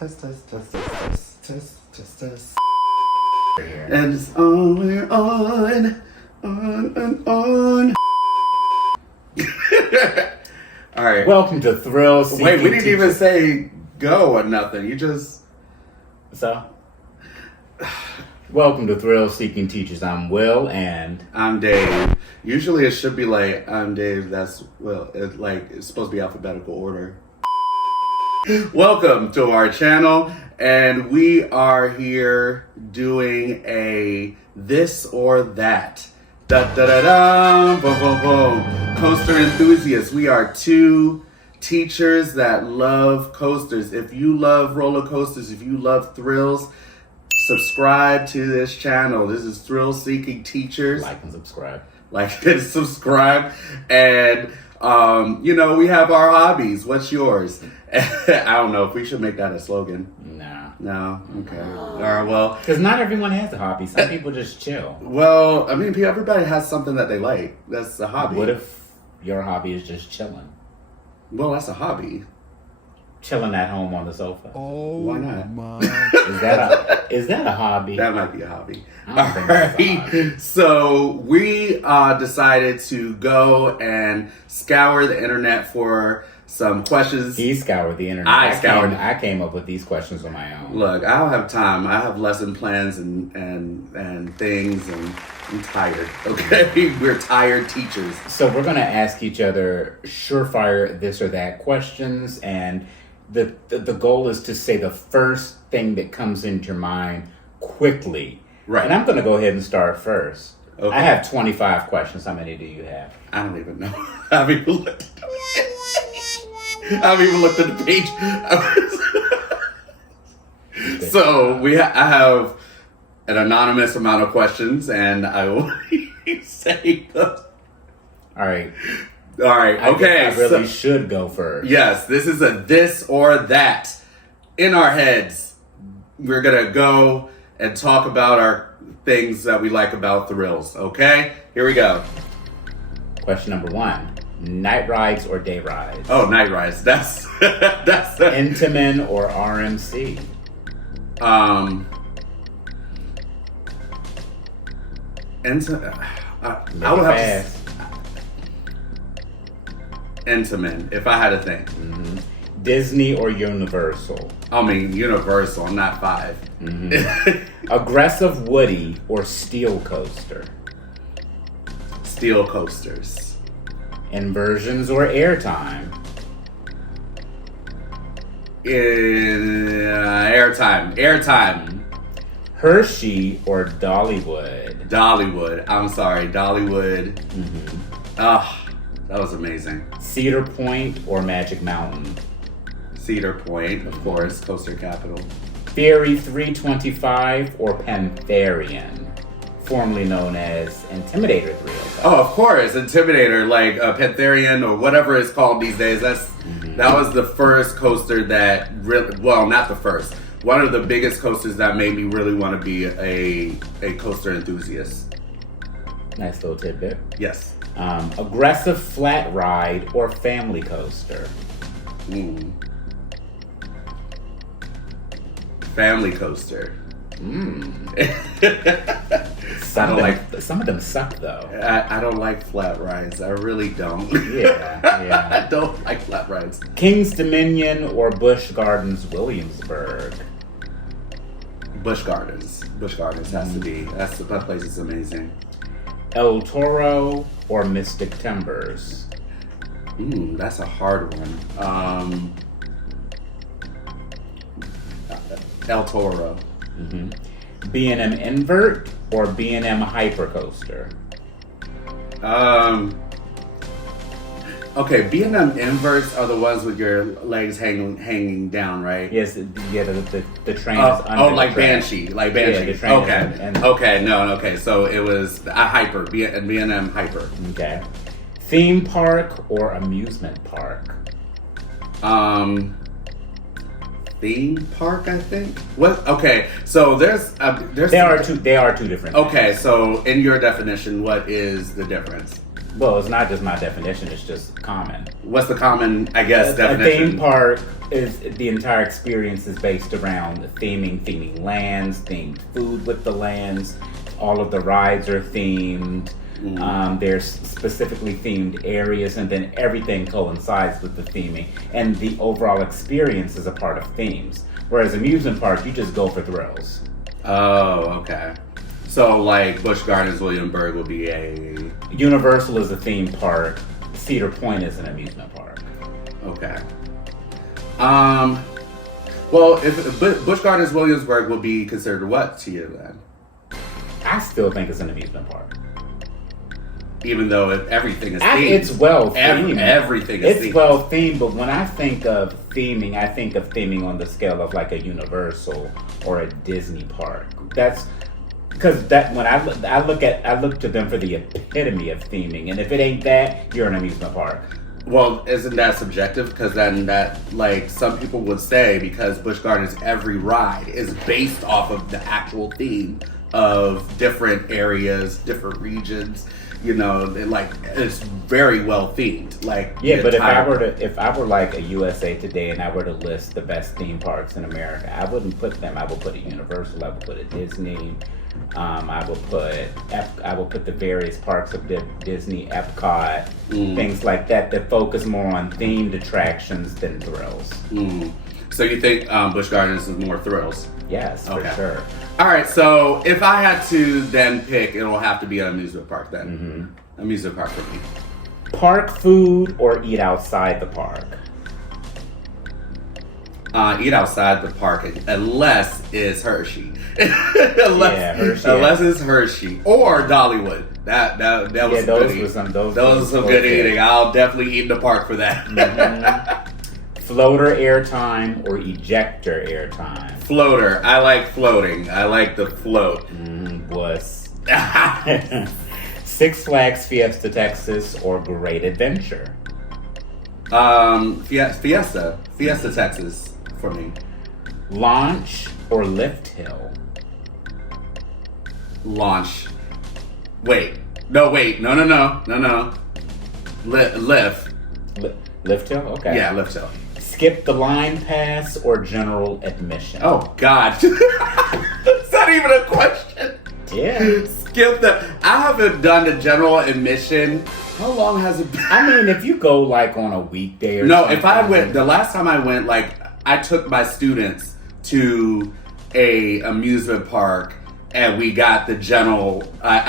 Test. And it's on, we're on. All right. Welcome to Thrill Seeking Wait, we didn't Teachers. even say go or nothing. You just... So? Welcome to Thrill Seeking Teachers. I'm Will and... I'm Dave. Usually it should be like, I'm Dave, that's Will. It's supposed to be alphabetical order. Welcome to our channel, and we are here doing a this or that. Da da da da, boom boom boom. Coaster enthusiasts. We are two teachers that love coasters. If you love roller coasters, if you love thrills, subscribe to this channel. This is Thrill Seeking Teachers. Like and subscribe. Like and subscribe. And we have our hobbies. What's yours? I don't know if we should make that a slogan. No? Okay. All right, well. Because not everyone has a hobby. Some people just chill. Well, I mean, everybody has something that they like. That's a hobby. What if your hobby is just chilling? Well, that's a hobby. Chilling at home on the sofa? Oh, why not? My. Is that a hobby? That might be a hobby. I don't think that's a hobby. So we decided to go and scour the internet for some questions. He scoured the internet. I came up with these questions on my own. Look, I don't have time. I have lesson plans and things, and I'm tired. Okay, we're tired teachers. So we're going to ask each other surefire this or that questions, and the goal is to say the first thing that comes into your mind quickly. Right. And I'm going to go ahead and start first. Okay. I have 25 questions. How many do you have? I don't even know. I haven't even looked at the page. So I have an anonymous amount of questions, and I will say them. All right. Okay. I really should go first. Yes, this is a this or that. In our heads, we're going to go and talk about our things that we like about thrills. Okay? Here we go. Question number 1. Night rides or day rides? Oh, night rides. That's Intamin or RMC? I would have Intamin, if I had a thing. Mm-hmm. Disney or Universal? I mean, Universal. I'm not 5. Mm-hmm. Aggressive Woody or Steel Coaster? Steel coasters. Inversions or airtime? Airtime. Hershey or Dollywood? Dollywood. I'm sorry, Dollywood. Mm-hmm. That was amazing. Cedar Point or Magic Mountain? Cedar Point, of course, coaster capital. Ferry 325 or Pantherian, formerly known as Intimidator 305? Oh, of course, Intimidator, like Pantherian or whatever it's called these days. That was the first coaster that really, well, not the first. One of the biggest coasters that made me really want to be a coaster enthusiast. Nice little tidbit. Yes. Aggressive flat ride or family coaster? Family coaster. Some of them suck though. I don't like flat rides. I really don't. Yeah. I don't like flat rides. King's Dominion or Busch Gardens Williamsburg? Busch Gardens. Busch Gardens has to be. That place is amazing. El Toro or Mystic Timbers? That's a hard one. El Toro. Mm-hmm. B&M Invert or B&M Hypercoaster? Okay, B&M inverts are the ones with your legs hanging down, right? Yes, the train is under the like track. Banshee. Yeah, the train Okay. So it was a Hyper, B&M Hyper. Okay. Theme park or amusement park? Theme park, I think. What? Okay, so there's. They are two different. Okay, so in your definition, what is the difference? Well, it's not just my definition, it's just common. What's the common, I guess, A definition? theme park is the entire experience is based around theming lands, themed food with the lands. All of the rides are themed. There's specifically themed areas, and then everything coincides with the theming. And the overall experience is a part of themes. Whereas amusement park, you just go for thrills. Oh, okay. So, like, Busch Gardens, Williamsburg will be a... Universal is a theme park. Cedar Point is an amusement park. Okay. Well, if Busch Gardens, Williamsburg will be considered what to you then? I still think it's an amusement park. Even though everything is themed. It's well themed. Everything is themed. It's well themed, but when I think of theming, I think of theming on the scale of like a Universal or a Disney park. That's because that when I look to them for the epitome of theming, and if it ain't that, you're an amusement park. Well, isn't that subjective? Because then that, like, some people would say because Busch Gardens, every ride is based off of the actual theme of different areas, different regions. You know, it's very well themed. Like, yeah, but if I were like a USA Today and I were to list the best theme parks in America, I wouldn't put them. I would put a Universal. I would put a Disney. I would put the various parks of Disney, Epcot, things like that focus more on themed attractions than thrills. So you think Busch Gardens is more thrills? Yes, for sure. All right, so if I had to then pick, it'll have to be an amusement park then. Amusement park for me. Park food or eat outside the park? Eat outside the park unless it's Hershey. Hershey. Unless it's Hershey or Dollywood. That was those some good eating. I'll definitely eat in the park for that. Floater airtime or ejector airtime? Floater. I like floating. I like the float. Wuss. Six Flags Fiesta Texas or Great Adventure? Fiesta Texas for me. Launch or Lift Hill? Launch. No. Lift. Lift Hill? Okay. Yeah, Lift Hill. Skip the line pass or general admission? Oh, God. It's not even a question. Yeah. Skip I haven't done the general admission. How long has it been? I mean, if you go like on a weekday or No, something. if I went, the last time I went, like, I took my students to a amusement park and we got the general,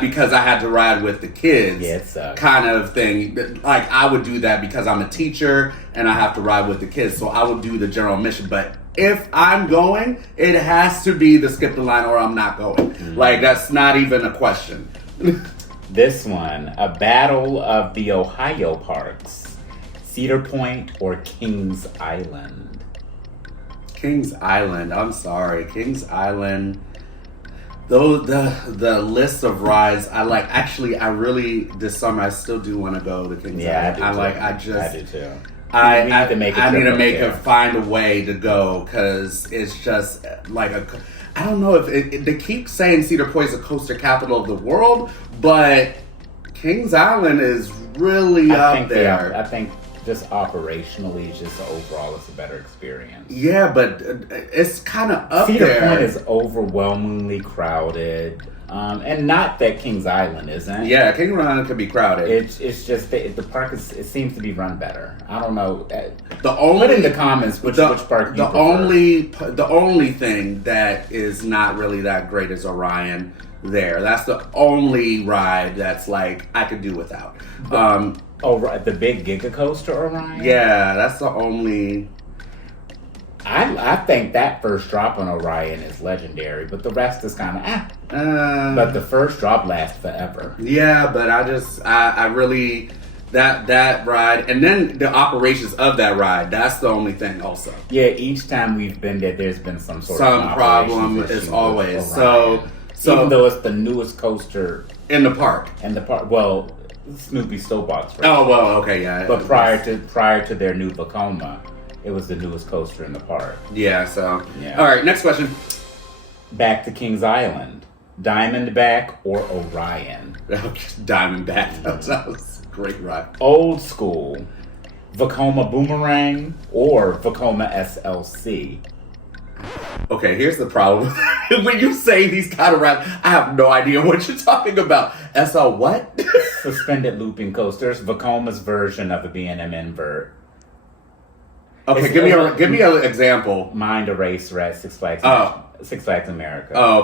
because I had to ride with the kids, Yeah, it sucks. kind of thing. Like, I would do that because I'm a teacher and I have to ride with the kids, so I would do the general admission. But if I'm going, it has to be the skip the line or I'm not going. Like, that's not even a question. This one, a battle of the Ohio parks. Cedar Point or Kings Island? Kings Island. I'm sorry, Kings Island. Though the list of rides I like. Actually, I really this summer I still do want to go to Kings Island. I do too. I need to make find a way to go because it's just like I don't know if they keep saying Cedar Point is the coaster capital of the world, but Kings Island is really up there. I think just operationally, just overall, it's a better experience. Yeah, but it's kind of up Cedar there. Cedar Point is overwhelmingly crowded. And not that Kings Island isn't. Yeah, Kings Island could be crowded. It's just the park it seems to be run better. I don't know. Put in the comments which park you prefer. The only thing that is not really that great is Orion. That's the only ride that's like I could do without. The big Giga Coaster Orion. Yeah, that's the only. I think that first drop on Orion is legendary, but the rest is kind of but the first drop lasts forever. Yeah, but I really that ride and then the operations of that ride. That's the only thing. Also, yeah. Each time we've been there, there's been some problem. Is always so. Even though it's the newest coaster in the park, well, Snoopy Stowbox. Right? Oh well, okay, yeah. But prior to their new Vekoma, it was the newest coaster in the park. Yeah, so. Yeah. All right, next question. Back to Kings Island. Diamondback or Orion? Diamondback. Great ride. Old school, Vekoma Boomerang or Vekoma SLC? Okay, here's the problem. When you say these kind of rides, I have no idea what you're talking about. SL what? Suspended looping coasters, Vekoma's version of a B&M invert. Okay, give me an example. Mind Eraser at Six Flags America. Oh,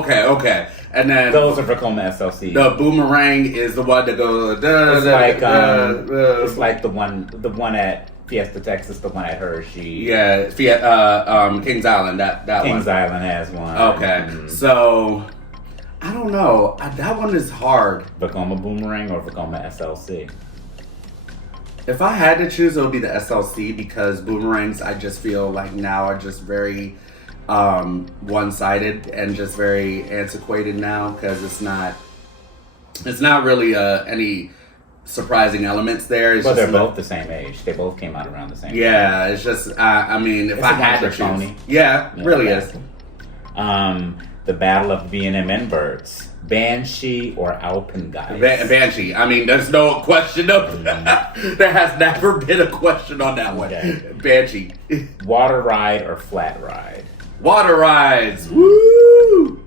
okay. Okay. And then those are Vekoma SLC. The boomerang is the one that goes. It's like the one at Fiesta Texas, the one at Hershey. Yeah, Kings Island. That Kings one. Island has one. Okay, so I don't know. That one is hard. Vekoma Boomerang or Vekoma SLC? If I had to choose, it would be the SLC because boomerangs, I just feel like now are just very one-sided and just very antiquated now because it's not really any surprising elements there. It's but just they're both the same age. They both came out around the same time. Yeah, it's just, I mean, if it's I had to choose. Tony. Yeah, it really is. The Battle of B&M Inverts. Banshee or Alpengeist? Banshee. I mean, there's no question of that. There has never been a question on that one. Okay. Banshee. Water ride or flat ride? Water rides. Woo!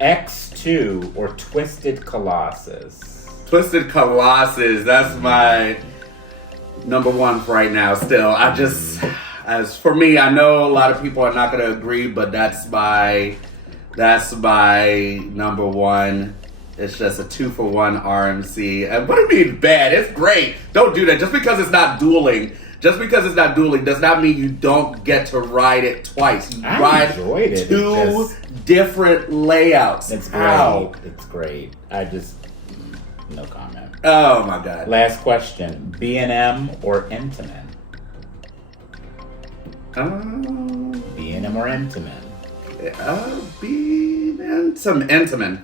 X2 or Twisted Colossus? Twisted Colossus. That's my number one for right now still. As for me, I know a lot of people are not going to agree, but that's my number one. It's just a 2-for-1 RMC. And what do you mean bad? It's great. Don't do that. Just because it's not dueling does not mean you don't get to ride it twice. You ride enjoyed it. two different layouts. It's great. Ow. It's great. No comment. Oh my God. Last question. B&M or Intamin? B&M or Intamin? Intamin.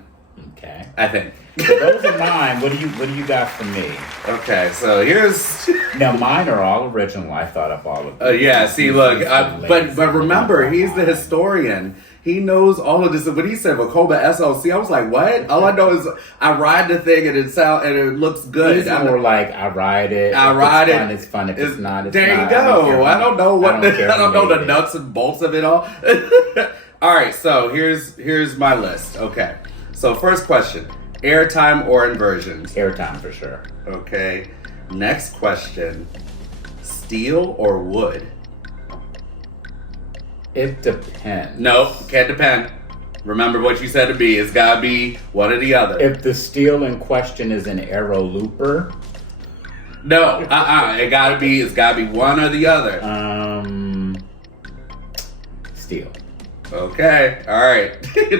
Okay. I think. So those are mine. What do you got for me? Okay, so here's. Now mine are all original. I thought up all of them. Yeah. See, look, but remember, he's the historian. He knows all of this. When he said Vekoma SLC, I was like, what? All I know is I ride the thing and it looks good. It's more like I ride it. It's fun. If it's not, it's there not. You go. I don't know I don't know the nuts and bolts of it all. All right, so here's my list. Okay, so first question: airtime or inversions? Airtime for sure. Okay. Next question: steel or wood? It depends. No, can't depend. Remember what you said to me. It's gotta be one or the other. If the steel in question is an aero looper. No, It's gotta be one or the other. Steel. Okay, all right.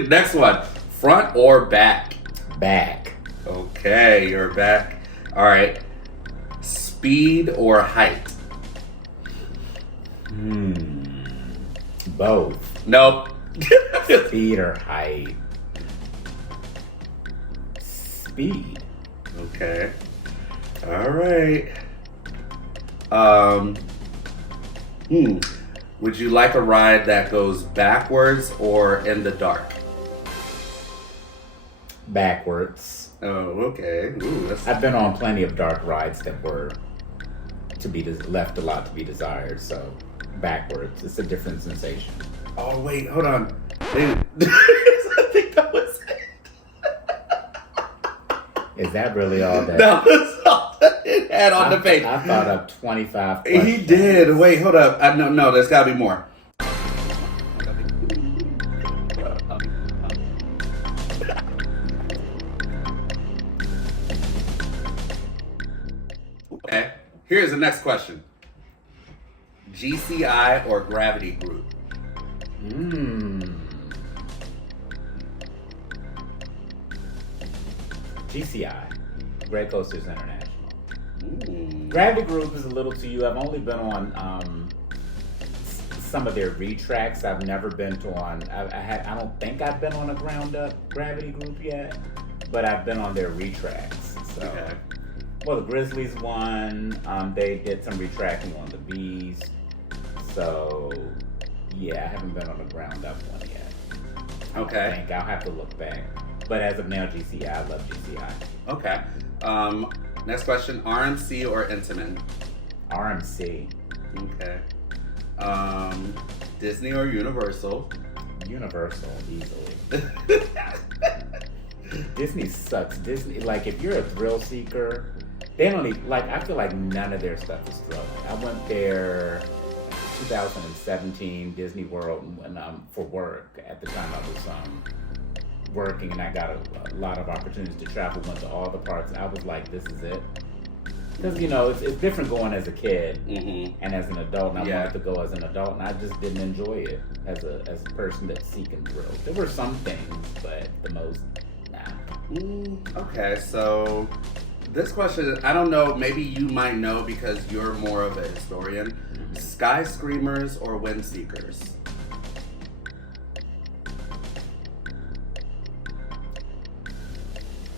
Next one. Front or back? Back. Okay, you're back. All right. Speed or height? Both. Nope. Speed or height? Speed. Okay. All right. Would you like a ride that goes backwards or in the dark? Backwards. Oh, okay. Ooh, I've been on plenty of dark rides that were left a lot to be desired, so backwards. It's a different sensation. Oh, wait, hold on. I think that was it. Is that really all that? That was all that it had on the page. I thought up 25 questions. He did. Wait, hold up. No, there's got to be more. Okay, here's the next question. GCI or Gravity Group? GCI, Great Coasters International. Gravity Group is a little to you. I've only been on some of their retracts. I've never been to I don't think I've been on a ground up Gravity Group yet, but I've been on their retracts. So, Okay. Well, the Grizzlies won. They did some retracting on the Bees. So, yeah, I haven't been on a ground up one yet. Okay. I think I'll have to look back. But as of now, GCI, I love GCI. Okay. Next question, RMC or Intamin? RMC. Okay. Disney or Universal? Universal, easily. Disney sucks. Disney, like, if you're a thrill seeker, they don't even, like, I feel like none of their stuff is thrilling. I went there 2017 Disney World when, for work. At the time I was working, and I got a lot of opportunities to travel, went to all the parks, and I was like, this is it. Because, you know, it's different going as a kid and as an adult, and I wanted to go as an adult, and I just didn't enjoy it as a person that's seeking thrills. There were some things, but the most, nah. Okay, so this question, I don't know, maybe you might know because you're more of a historian. Sky Screamers or Wind Seekers?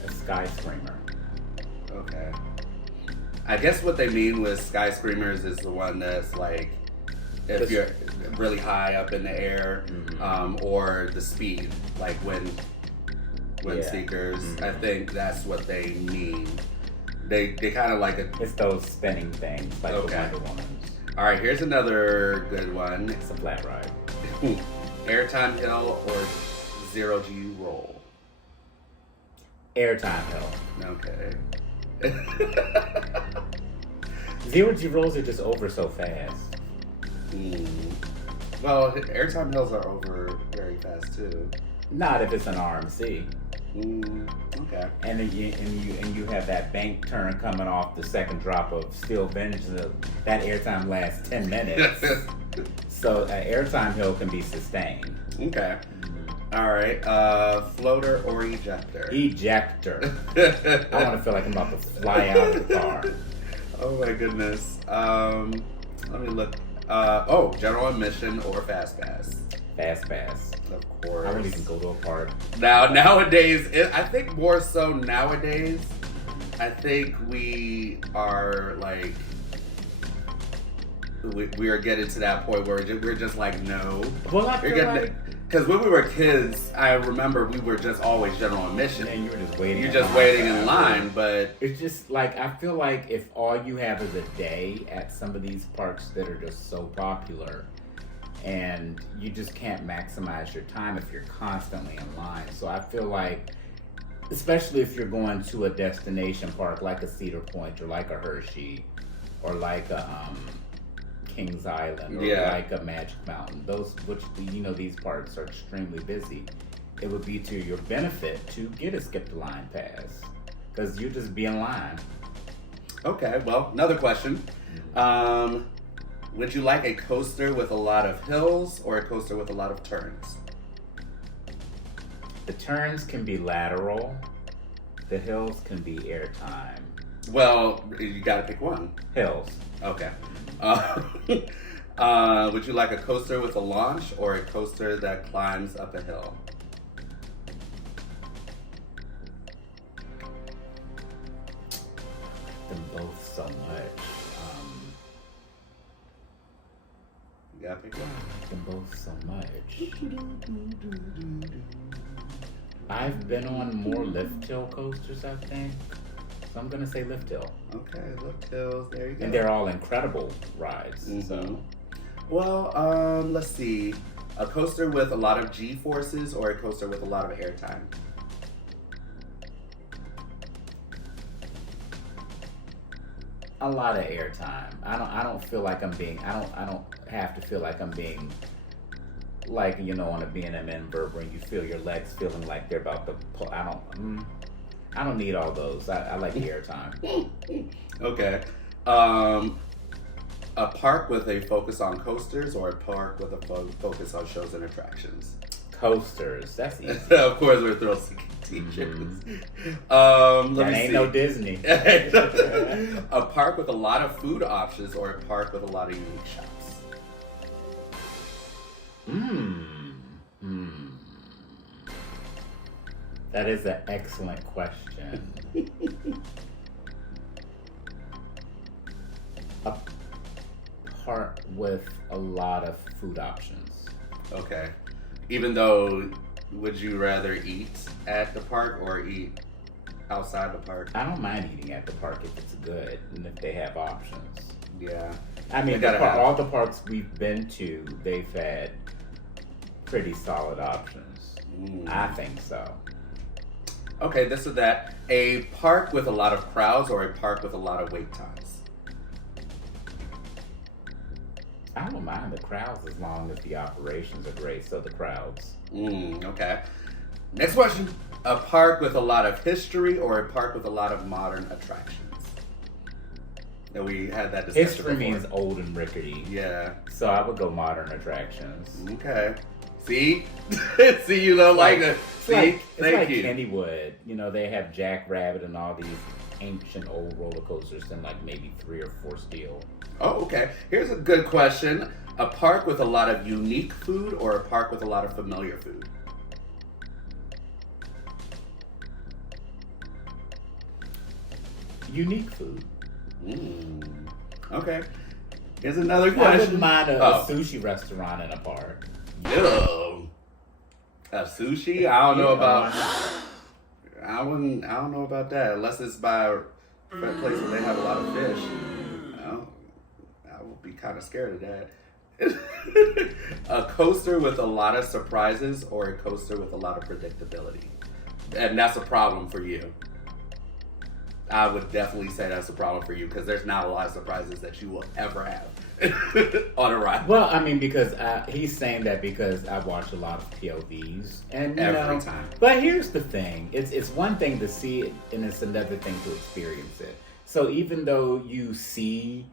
A Sky Screamer. Okay. I guess what they mean with Sky Screamers is the one that's like, if you're really high up in the air, or the speed, like Wind Seekers. I think that's what they mean. They kind of like it's those spinning things, like the Wonder Woman. All right, here's another good one. It's a flat ride. Airtime Hill or Zero G Roll? Airtime Hill. Okay. Zero G rolls are just over so fast. Well, Airtime Hills are over very fast too. Not if it's an RMC. Okay. And then you have that bank turn coming off the second drop of Steel Vengeance. That airtime lasts 10 minutes. So Airtime Hill can be sustained. Okay. All right. Floater or ejector? Ejector. I want to feel like I'm about to fly out of the car. Oh my goodness. Let me look. General admission or fast pass? Fast pass. Of course. I wouldn't even go to a park. Nowadays, I think more so nowadays, I think we are like, we are getting to that point where we're just like, no. Well, I feel like... Because when we were kids, I remember we were just always general admission. And you were just waiting. You're just waiting in line, but... It's just like, I feel like if all you have is a day at some of these parks that are just so popular, and you just can't maximize your time if you're constantly in line. So I feel like, especially if you're going to a destination park like a Cedar Point or like a Hershey or like a Kings Island or like a Magic Mountain, these parks are extremely busy. It would be to your benefit to get a skip the line pass because you just be in line. Okay, well, another question. Would you like a coaster with a lot of hills or a coaster with a lot of turns? The turns can be lateral. The hills can be airtime. Well, you gotta pick one. Hills. Okay. Would you like a coaster with a launch or a coaster that climbs up a hill? Them both so much. You gotta pick one. Them both so much. I've been on more lift hill coasters, I think. So I'm gonna say lift hill. Okay, lift hills. There you go. And they're all incredible rides. So, well, let's see. A coaster with a lot of G forces or a coaster with a lot of airtime? a lot of airtime. I don't feel like I'm being. I don't have to feel like I'm being. Like, you know, on a B&M Berber, and you feel your legs feeling like they're about to pull. I don't need all those. I like the airtime. Okay. A park with a focus on coasters or a park with a focus on shows and attractions? Coasters. That's easy. Of course, we're thrill seeking teachers. That ain't no Disney. A park with a lot of food options or a park with a lot of unique shops? That is an excellent question. A park with a lot of food options. Okay. Even though, would you rather eat at the park or eat outside the park. I don't mind eating at the park if it's good and if they have options. Yeah. I mean, They gotta have- all the parks we've been to, they've had pretty solid options. I think so. Okay, this or that. A park with a lot of crowds or a park with a lot of wait times? I don't mind the crowds as long as the operations are great, so the crowds. Okay. Next question. A park with a lot of history or a park with a lot of modern attractions? And we had that discussion History before. means old and rickety. Yeah. So I would go modern attractions. Okay. See? See, you don't like it. See? It's Thank like you. Kennywood. You know, they have Jackrabbit and all these ancient old roller coasters and like maybe 3 or 4 steel. Oh, okay. Here's a good question. A park with a lot of unique food or a park with a lot of familiar food? Unique food. Okay. Here's another I question. wouldn't mind a Oh. sushi restaurant in a park. Ew. A sushi? I don't know Yeah, about. why not? I don't know about that. Unless it's by a place where they have a lot of fish. I would be kind of scared of that. A coaster with a lot of surprises or a coaster with a lot of predictability, and that's a problem for you. I would definitely say that's a problem for you because there's not a lot of surprises that you will ever have on a ride. Well, I mean, because he's saying that because I watch a lot of POVs, and you Every know, time. But here's the thing: it's one thing to see it, and it's another thing to experience it. So even though you see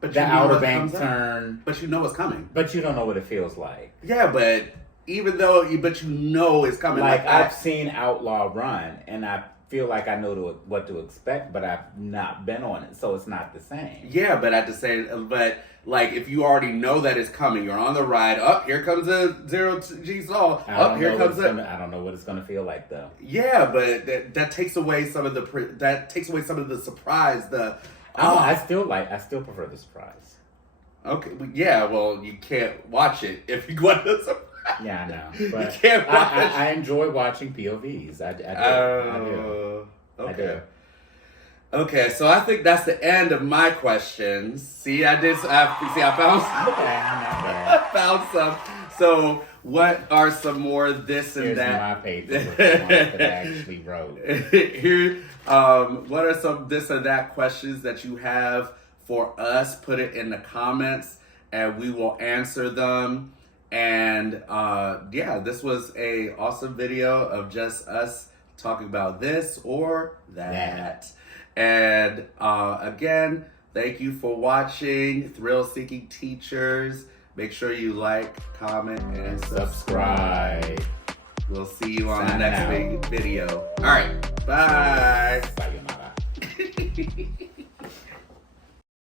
But the you know Outer what Banks comes up. turn, But you know what's coming. but you don't know what it feels like. Yeah, but even though, but you know it's coming. Like I've seen Outlaw Run, and I feel like I know what to expect, but I've not been on it, so it's not the same. Yeah, but at the same, but like if you already know that it's coming, you're on the ride. Up here comes a zero G Saw. Up here comes a. I don't know what it's gonna feel like though. Yeah, but that takes away some of the surprise. I still prefer the surprise. Okay, yeah. Well, you can't watch it if you want the surprise. Yeah, I know. But You can't watch. I enjoy watching POVs. I do. Okay. I do. Okay, so I think that's the end of my questions. See, I found Okay, I'm not bad. I found some. So, what are some more this and Here's that? my paper with the ones that I actually wrote. Here, what are some this and that questions that you have for us? Put it in the comments, and we will answer them. And yeah, this was a awesome video of just us talking about this or that. And again, thank you for watching Thrill Seeking Teachers. Make sure you like, comment, and subscribe. We'll see you on the Signing next out. video. All right, bye. Sayonara.